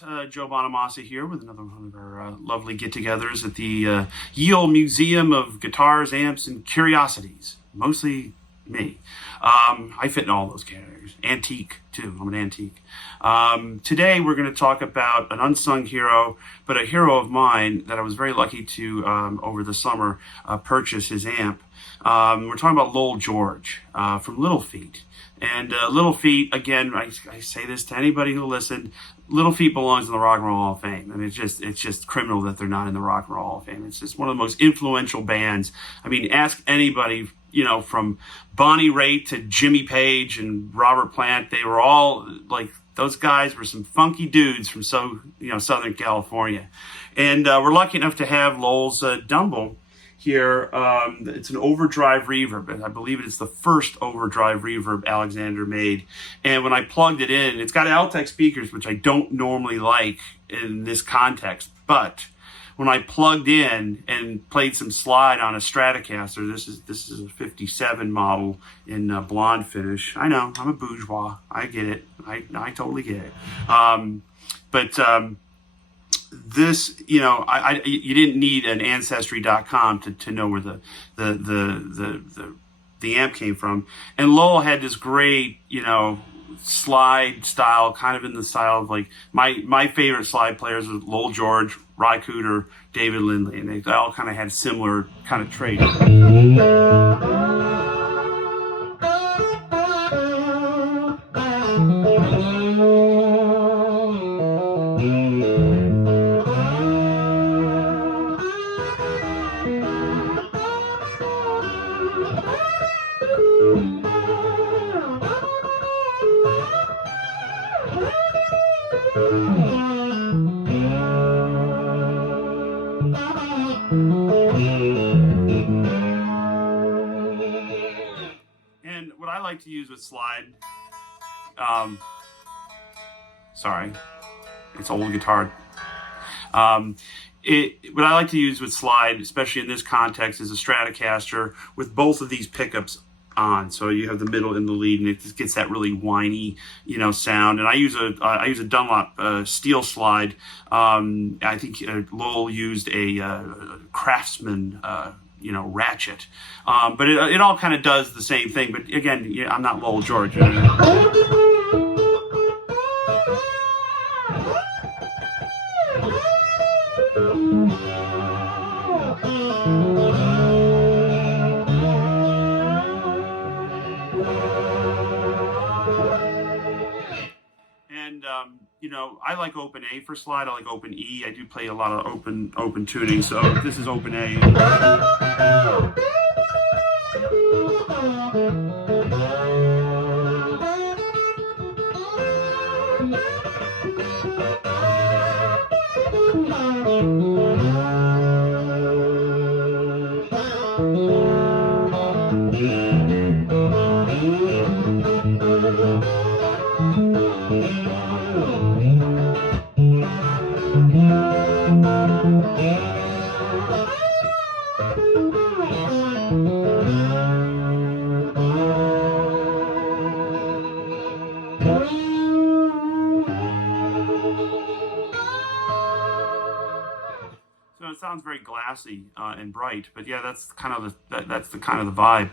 guys, Joe Bonamassa here with another one of our lovely get-togethers at the Yale Museum of Guitars, Amps, and Curiosities. Mostly me. I fit in all those categories. Antique, too. I'm an antique. Today we're going to talk about an unsung hero, but a hero of mine that I was very lucky to, over the summer, purchase his amp. We're talking about Lowell George from Little Feat. And Little Feat, again, I say this to anybody who listened, Little Feat belongs in the Rock and Roll Hall of Fame. I mean, it's just criminal that they're not in the Rock and Roll Hall of Fame. It's just one of the most influential bands. I mean, ask anybody, from Bonnie Raitt to Jimmy Page and Robert Plant. They were all, those guys were some funky dudes from Southern California. And we're lucky enough to have Lowell's Dumble here. It's an overdrive reverb, and I believe it's the first overdrive reverb Alexander made. And when I plugged it in, it's got Altec speakers, which I don't normally like in this context, but when I plugged in and played some slide on a Stratocaster, this is a 57 model in blonde finish. I know, I'm a bourgeois. I get it. I totally get it. This, you didn't need an ancestry.com to know where the amp came from. And Lowell had this great, slide style, kind of in the style of my favorite slide players was Lowell George, Ry Cooder, David Lindley, and they all kind of had similar kind of traits. And what I like to use with slide, sorry, it's old guitar. What I like to use with slide, especially in this context, is a Stratocaster with both of these pickups on. So you have the middle and the lead, and it just gets that really whiny, sound. And I use a Dunlop steel slide. I think Lowell used a Craftsman ratchet, but it all kind of does the same thing. But again, I'm not Lowell George. And I like open A for slide. I like open E. I do play a lot of open tuning. So this is open A. So it sounds very glassy and bright, but yeah, that's kind of the vibe.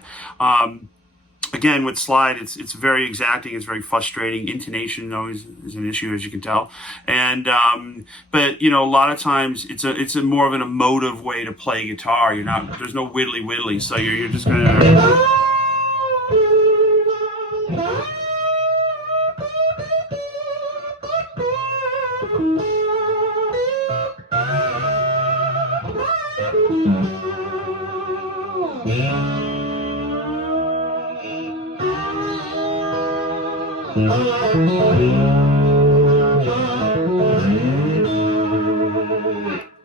Again, with slide, it's very exacting. It's very frustrating. Intonation always is an issue, as you can tell. And but a lot of times it's a more of an emotive way to play guitar. There's no widdly, so you're just gonna.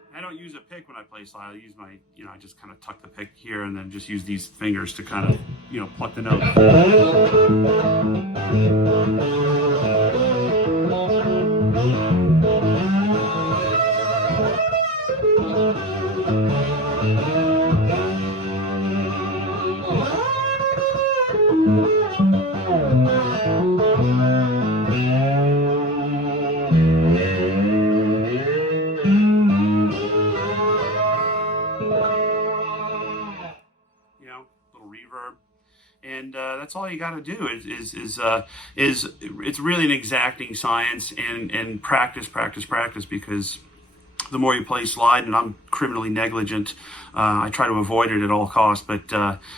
I don't use a pick when I play slide. I use my, I just kind of tuck the pick here and then just use these fingers to kind of, pluck the note. reverb. And that's all you got to do is it's really an exacting science, and practice, because the more you play slide, and I'm criminally negligent, I try to avoid it at all costs. But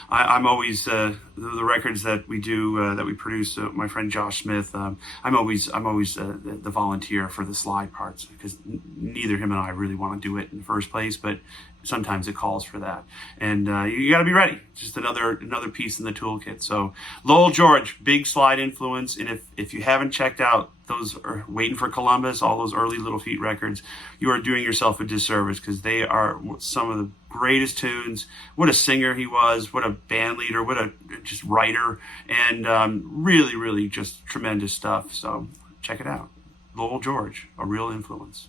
I'm always the records that we do that we produce. My friend Josh Smith, I'm always the volunteer for the slide parts, because neither him and I really want to do it in the first place, but sometimes it calls for that, and you got to be ready. Just another piece in the toolkit. So Lowell George, big slide influence, and if you haven't checked out those Waiting for Columbus, all those early Little Feat records, you are doing yourself a disservice, because they are some of the greatest tunes. What a singer he was, what a band leader, what a just writer, and really just tremendous stuff. So check it out. Lowell George, a real influence.